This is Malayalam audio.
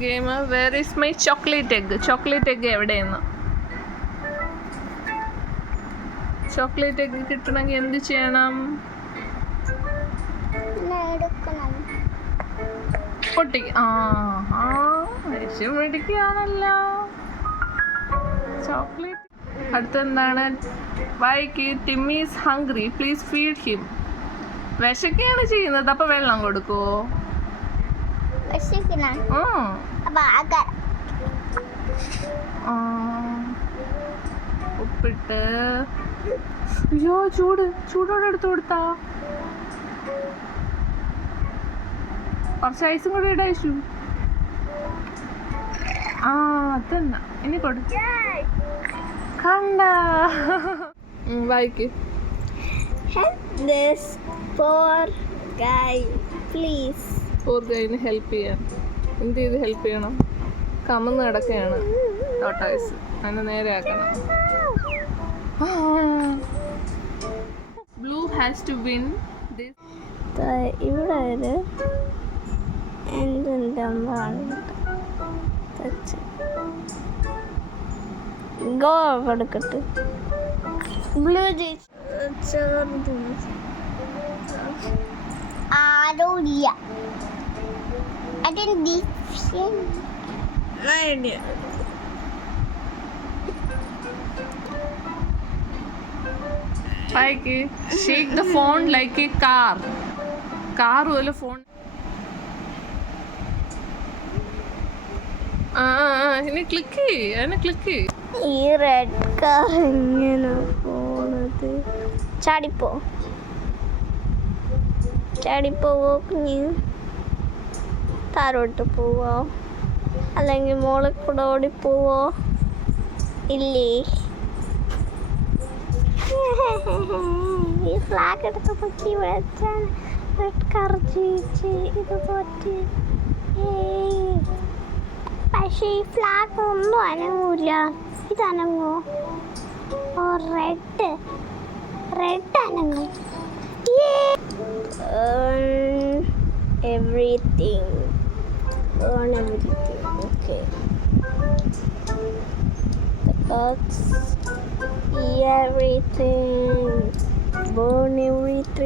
Game where is my chocolate egg chocolate egg എവിടെയെന്ന്? ചോക്ലേറ്റ് എഗ് കിട്ടണമെങ്കിൽ എന്ത് ചെയ്യണം? പിന്നെ എടുക്കണം. പൊട്ടി ആ ആ ഐശ്വര്യം മേടിക്കുകയാണല്ലോ ചോക്ലേറ്റ് അടുത്തെന്താണ് വായിക്ക് Timmy's hungry please feed him വിശക്കുകയാണ് ചെയ്യുന്നത്. അപ്പോൾ വെള്ളം കൊടുക്കുവോ? വിശക്കണം ഉം. അപ്പൊ ആകാൻ ആ. ഉപ്പിട്ട് അയ്യോ ചൂട്. ചൂടോടെ എടുത്തു കൊടുത്താ. കുറച്ച് ഐസും കൂടി ഇട ഐശു ആ അതന്നെ. ഇനി കൊടുക്ക കണ്ട. വായിക്ക്. Help this poor guy please poor ഗൈന് help ചെയ്യാൻ. എന്ത് ചെയ്ത് ഹെൽപ്പ് ചെയ്യണം? കമന്ന് കിടക്കുകയാണ് ടോട്ടായ്സ് അതിനെ നേരെ ആക്കണം. ബ്ലൂ ഹാസ് ടു വിൻ ഇവിടെ ഒരു എന്തുണ്ടാണ് ഗോ കൊടുക്കട്ടെ. ബ്ലൂ ആരോഗ്യ അതിന് വായിക്ക് shake the phone like a car car പോലെ ഫോൺ ആ ആ, ആ, ഇനി ക്ലിക്ക് ചെയ്യ് അതിനെ ക്ലിക്ക് ചെയ്യ്. ഈ റെഡ് കാർ എങ്ങനെ പോണത്. ചാടിപ്പോ. ചാടിപ്പോവോ കുഞ്ഞ് താരോട്ട് പോവോ? അല്ലെങ്കിൽ മോളിൽ കൂടെ ഓടിപ്പോവോ? ഇല്ലേ? ഈ ഫ്ലാഗ് എടുത്ത് പൊക്കി വെച്ചാൽ റെഡ് കാർ ജയിച്ച്. ഇത് പോറ്റ്. പക്ഷേ ഈ ഫ്ലാഗ് ഒന്നും അനങ്ങൂല. ഇത് അനങ്ങോ ഓ റെഡ് റെഡ് അനങ്ങും. everything. öğrenebildik. Okey. That's everything. Burn everything.